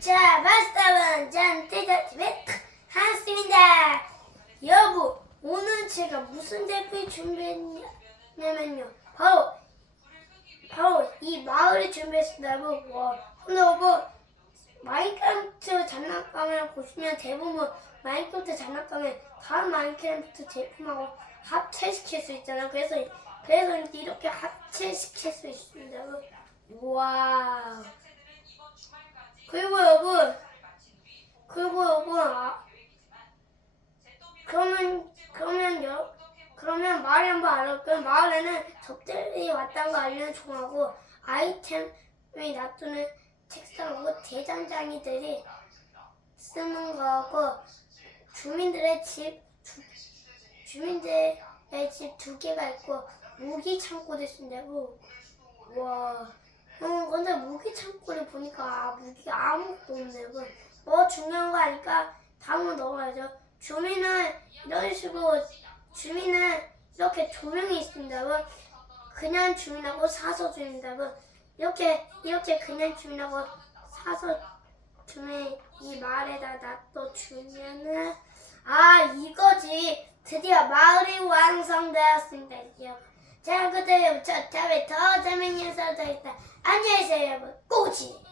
자, 마스터는 전 대자집에 한스입니다. 여보, 오늘 제가 무슨 대표 준비했냐면요. 바로, 바로 이 마을을 준비했습니다. 여보, 와, 근데 여보, 마인크래프트 장난감을 보시면 대부분 마인크래프트 장난감에 다른 마인크래프트 제품하고 합체시킬 수 있잖아요. 그래서, 그래서 이렇게 합체시킬 수 있습니다. 와우. 그리고 여러분, 그리고 여러분, 아, 그러면, 그러면 여, 마을에 한번 알아볼까요? 마을에는 적들이 왔다는 거 알리는 총하고 아이템이 놔두는 책상하고 대장장이들이 쓰는 거하고 주민들의 집, 주, 주민들의 집 두 개가 있고 무기 창고도 있습니다. 와. 어, 근데 무기 창고를 보니까 아, 무기가 아무것도 없네요. 그, 뭐 중요한 거 아니까 다음으로 넘어가죠. 주민은 이런 식으로 주민은 이렇게 조명이 있습니다. 뭐 그냥 주민하고 사서 주민하고 이렇게 이렇게 그냥 주민하고 사서 주민 이 마을에다 놔둬 주면은 아 이거지 드디어 마을이 완성되었습니다. 자 그대로 저 탑에 더 재밌는 소도 있다. 안녕히 계세요 여러분. 꼬지.